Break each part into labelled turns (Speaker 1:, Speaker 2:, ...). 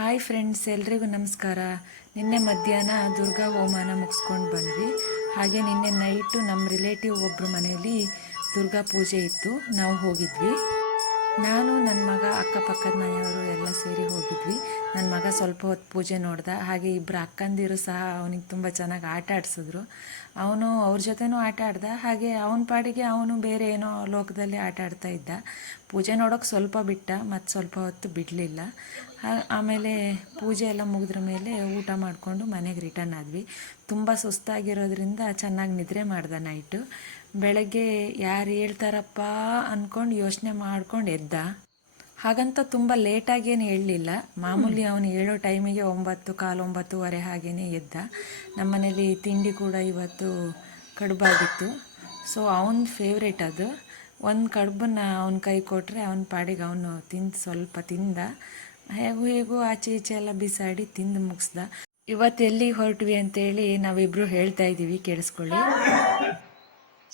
Speaker 1: Hi friends ಎಲ್ರಿಗೂ ನಮಸ್ಕಾರ. ನಿನ್ನೆ ಮಧ್ಯಾಹ್ನ ದುರ್ಗಾ ಹೋಮಾನ ಮುಗಿಸ್ಕೊಂಡು ಬಂದ್ವಿ. ಹಾಗೆ ನಿನ್ನೆ ನೈಟು ನಮ್ಮ ರಿಲೇಟಿವ್ ಒಬ್ಬರು ಮನೆಯಲ್ಲಿ ದುರ್ಗಾ ಪೂಜೆ ಇತ್ತು. ನಾವು ಹೋಗಿದ್ವಿ. ನಾನು ನನ್ನ ಮಗ, ಅಕ್ಕಪಕ್ಕದ ಮನೆಯವರು ಎಲ್ಲ ಸೇರಿ ಹೋಗಿದ್ವಿ. ನನ್ನ ಮಗ ಸ್ವಲ್ಪ ಹೊತ್ತು ಪೂಜೆ ನೋಡ್ದ. ಹಾಗೆ ಇಬ್ಬರು ಅಕ್ಕಂದಿರು ಸಹ ಅವನಿಗೆ ತುಂಬ ಚೆನ್ನಾಗಿ ಆಟ ಆಡಿಸಿದ್ರು. ಅವನು ಅವ್ರ ಜೊತೆನೂ ಆಟ ಆಡ್ದ. ಹಾಗೆ ಅವನ ಪಾಡಿಗೆ ಅವನು ಬೇರೆ ಏನೋ ಲೋಕದಲ್ಲಿ ಆಟ ಆಡ್ತಾ ಇದ್ದ. ಪೂಜೆ ನೋಡೋಕೆ ಸ್ವಲ್ಪ ಬಿಟ್ಟ ಮತ್ತು ಸ್ವಲ್ಪ ಹೊತ್ತು ಬಿಡಲಿಲ್ಲ. ಆಮೇಲೆ ಪೂಜೆ ಎಲ್ಲ ಮುಗಿದ್ರ ಮೇಲೆ ಊಟ ಮಾಡಿಕೊಂಡು ಮನೆಗೆ ರಿಟರ್ನ್ ಆದ್ವಿ. ತುಂಬ ಸುಸ್ತಾಗಿರೋದ್ರಿಂದ ಚೆನ್ನಾಗಿ ನಿದ್ರೆ ಮಾಡ್ದೆ ನೈಟು. ಬೆಳಗ್ಗೆ ಯಾರು ಹೇಳ್ತಾರಪ್ಪ ಅಂದ್ಕೊಂಡು ಯೋಚನೆ ಮಾಡ್ಕೊಂಡು ಎದ್ದ ಹಾಗಂತ ತುಂಬ ಲೇಟಾಗೇನು ಹೇಳಲಿಲ್ಲ. ಮಾಮೂಲಿ ಅವನು ಹೇಳೋ ಟೈಮಿಗೆ ಒಂಬತ್ತು ಕಾಲು ಒಂಬತ್ತುವರೆ ಹಾಗೇನೆ ಎದ್ದ. ನಮ್ಮನೇಲಿ ತಿಂಡಿ ಕೂಡ ಇವತ್ತು ಕಡುಬಾಗಿತ್ತು. ಸೊ ಅವನ ಫೇವ್ರೇಟ್ ಅದು. ಒಂದು ಕಡುಬನ್ನ ಅವನ ಕೈ ಕೊಟ್ಟರೆ ಅವನ ಪಾಡಿಗೆ ಅವನು ತಿಂದು ಸ್ವಲ್ಪ ತಿಂದ. ಹೇಗೂ ಹೇಗೂ ಆಚೆ ಈಚೆ ಎಲ್ಲ ಬಿಸಾಡಿ ತಿಂದು ಮುಗಿಸ್ದ. ಇವತ್ತು ಎಲ್ಲಿಗೆ ಹೊರಟ್ವಿ ಅಂತೇಳಿ ನಾವಿಬ್ರು ಹೇಳ್ತಾ ಇದ್ದೀವಿ ಕೇಳಿಸ್ಕೊಳ್ಳಿ.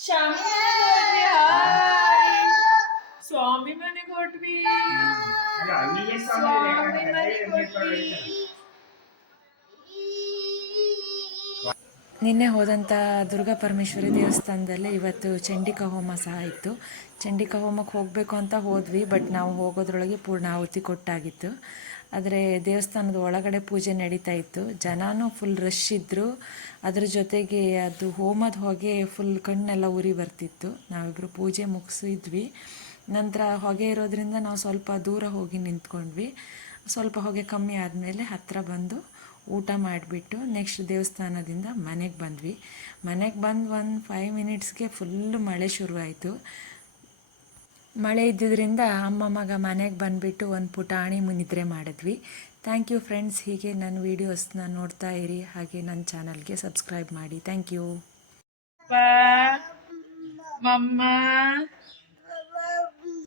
Speaker 2: ಸ್ವಾಮಿ ಹೊರಟ್ವಿ
Speaker 1: ನಿನ್ನೆ ಹೋದಂಥ ದುರ್ಗಾ ಪರಮೇಶ್ವರಿ ದೇವಸ್ಥಾನದಲ್ಲಿ ಇವತ್ತು ಚಂಡಿಕಾ ಹೋಮ ಸಹ ಇತ್ತು. ಚಂಡಿಕಾ ಹೋಮಕ್ಕೆ ಹೋಗಬೇಕು ಅಂತ ಹೋದ್ವಿ, ಬಟ್ ನಾವು ಹೋಗೋದ್ರೊಳಗೆ ಪೂರ್ಣ ಆಹುತಿ ಕೊಟ್ಟಾಗಿತ್ತು. ಆದರೆ ದೇವಸ್ಥಾನದ ಒಳಗಡೆ ಪೂಜೆ ನಡೀತಾ ಇತ್ತು. ಜನನೂ ಫುಲ್ ರಶ್ ಇದ್ದರು ಅದ್ರ ಜೊತೆಗೆ ಅದು ಹೋಮದ ಹೊಗೆ ಫುಲ್ ಕಣ್ಣೆಲ್ಲ ಉರಿ ಬರ್ತಿತ್ತು. ನಾವಿಬ್ಬರು ಪೂಜೆ ಮುಗಿಸಿದ್ವಿ. ನಂತರ ಹೊಗೆ ಇರೋದ್ರಿಂದ ನಾವು ಸ್ವಲ್ಪ ದೂರ ಹೋಗಿ ನಿಂತ್ಕೊಂಡ್ವಿ. ಸ್ವಲ್ಪ ಹೊಗೆ ಕಮ್ಮಿ ಆದಮೇಲೆ ಹತ್ತಿರ ಬಂದು ಊಟ ಮಾಡಿಬಿಟ್ಟು ನೆಕ್ಸ್ಟ್ ದೇವಸ್ಥಾನದಿಂದ ಮನೆಗೆ ಬಂದ್ವಿ. ಮನೆಗೆ ಬಂದು ಒಂದು ಫೈವ್ ಮಿನಿಟ್ಸ್ಗೆ ಫುಲ್ಲು ಮಳೆ ಶುರುವಾಯಿತು. ಮಳೆ ಇದ್ದಿದ್ದರಿಂದ ಅಮ್ಮ, ಮಗ ಮನೆಗೆ ಬಂದುಬಿಟ್ಟು ಒಂದು ಪುಟಾಣಿ ಮುನಿದ್ರೆ ಮಾಡಿದ್ವಿ. ಥ್ಯಾಂಕ್ ಯು ಫ್ರೆಂಡ್ಸ್ ಹೀಗೆ ನನ್ನ ವೀಡಿಯೋಸ್ನ ನೋಡ್ತಾ ಇರಿ. ಹಾಗೆ ನನ್ನ ಚಾನಲ್ಗೆ ಸಬ್ಸ್ಕ್ರೈಬ್ ಮಾಡಿ. ಥ್ಯಾಂಕ್ ಯು
Speaker 2: ಮಮ್ಮ